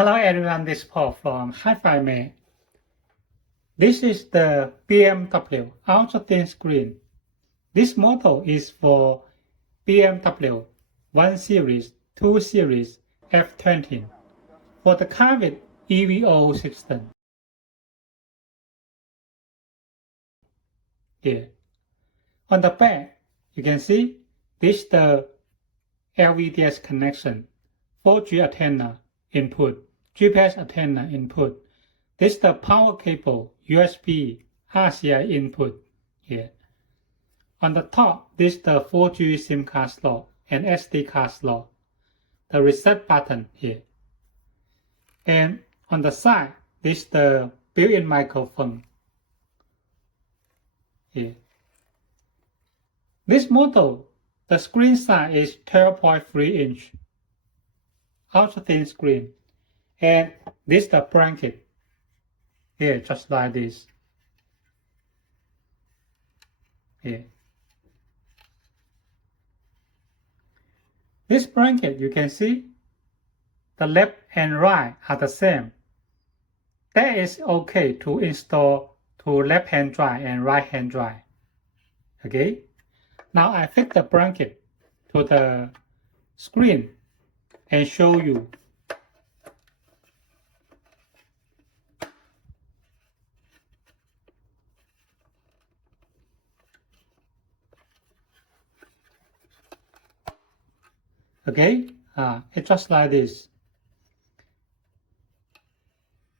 Hello everyone, this is Paul from Hi-Fi Man. This is the BMW Ultra Thin Screen. This model is for BMW 1 Series, 2 Series, F20 for the car with EVO system. Here. On the back, you can see this is the LVDS connection, 4G antenna input, GPS antenna input. This is the power cable, USB, RCI input here. On the top, this is the 4G SIM card slot and SD card slot. The reset button here. And on the side, this is the built-in microphone here. This model, the screen size is 12.3 inch, ultra thin screen. And this is the blanket here, just like this. Here. This blanket, you can see the left and right are the same. That is okay to install to left hand drive and right hand drive. Okay. Now I fit the blanket to the screen and show you. Okay, it's just like this.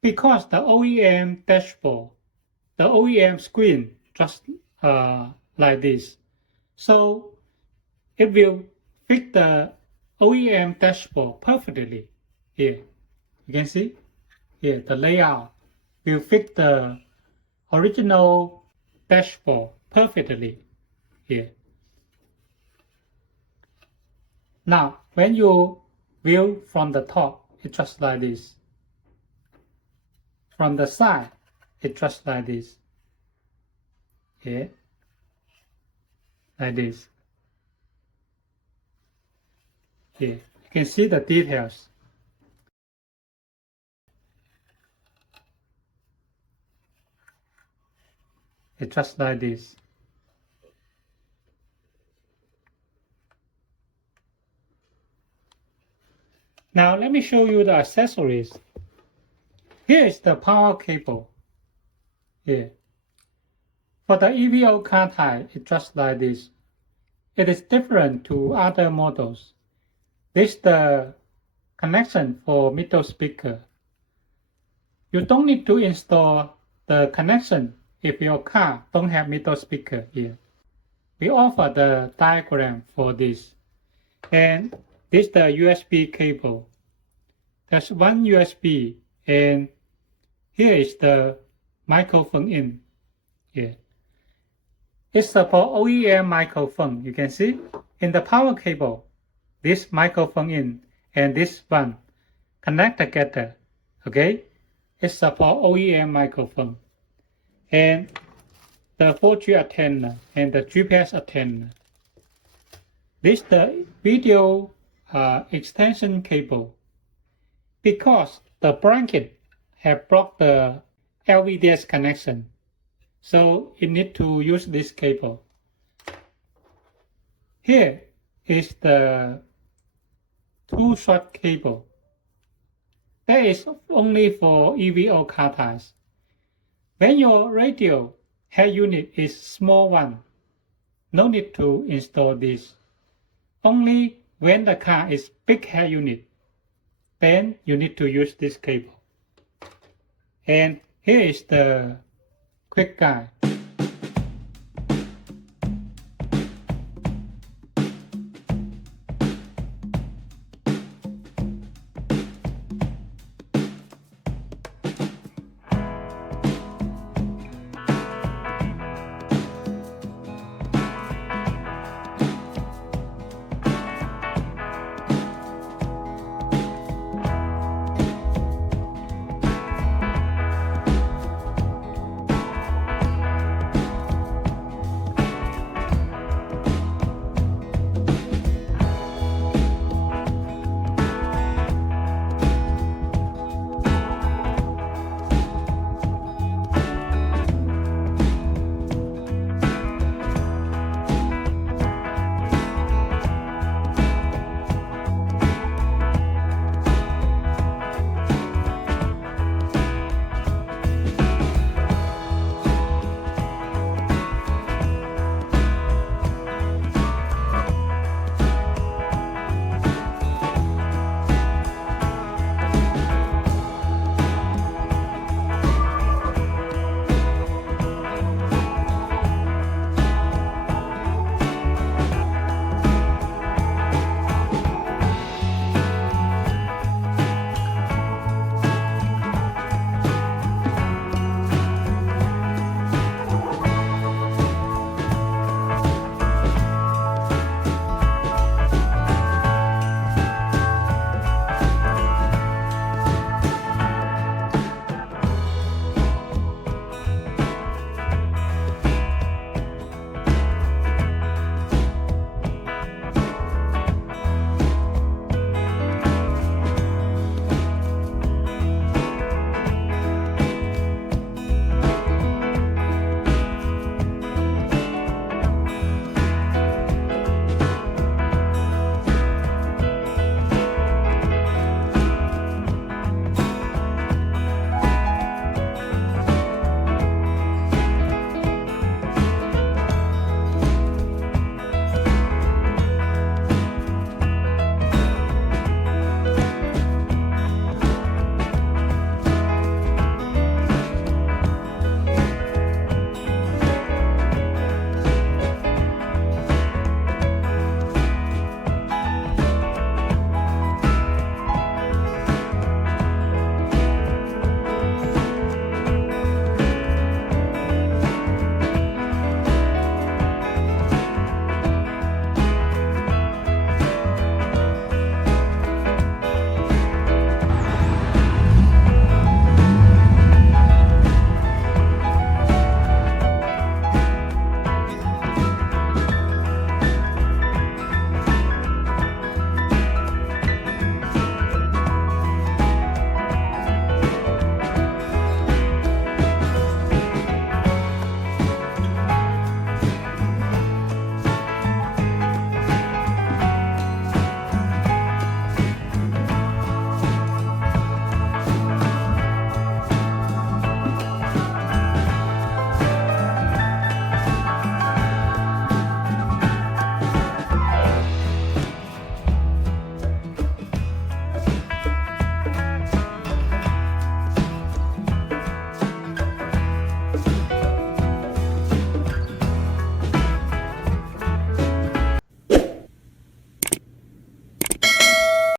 Because the OEM dashboard, the OEM screen just like this. So it will fit the OEM dashboard perfectly. Here, you can see here the layout will fit the original dashboard perfectly here. Now, when you view from the top, it's just like this. From the side, it's just like this. Here, like this. Here, you can see the details. It's just like this. Now let me show you the accessories. Here is the power cable. Here. For the EVO car type, it's just like this. It is different to other models. This is the connection for middle speaker. You don't need to install the connection if your car don't have middle speaker here. We offer the diagram for this. And this is the USB cable. There's one USB, and here is the microphone in here. It supports OEM microphone. You can see in the power cable, this microphone in and this one connect together. Okay, it supports OEM microphone and the 4G antenna and the GPS antenna. This is the video extension cable. Because the blanket have blocked the LVDS connection, so you need to use this cable. Here is the 2-short cable. That is only for EVO car types. When your radio head unit is small one, no need to install this. Only when the car is big head unit, then you need to use this cable. And here is the quick guide.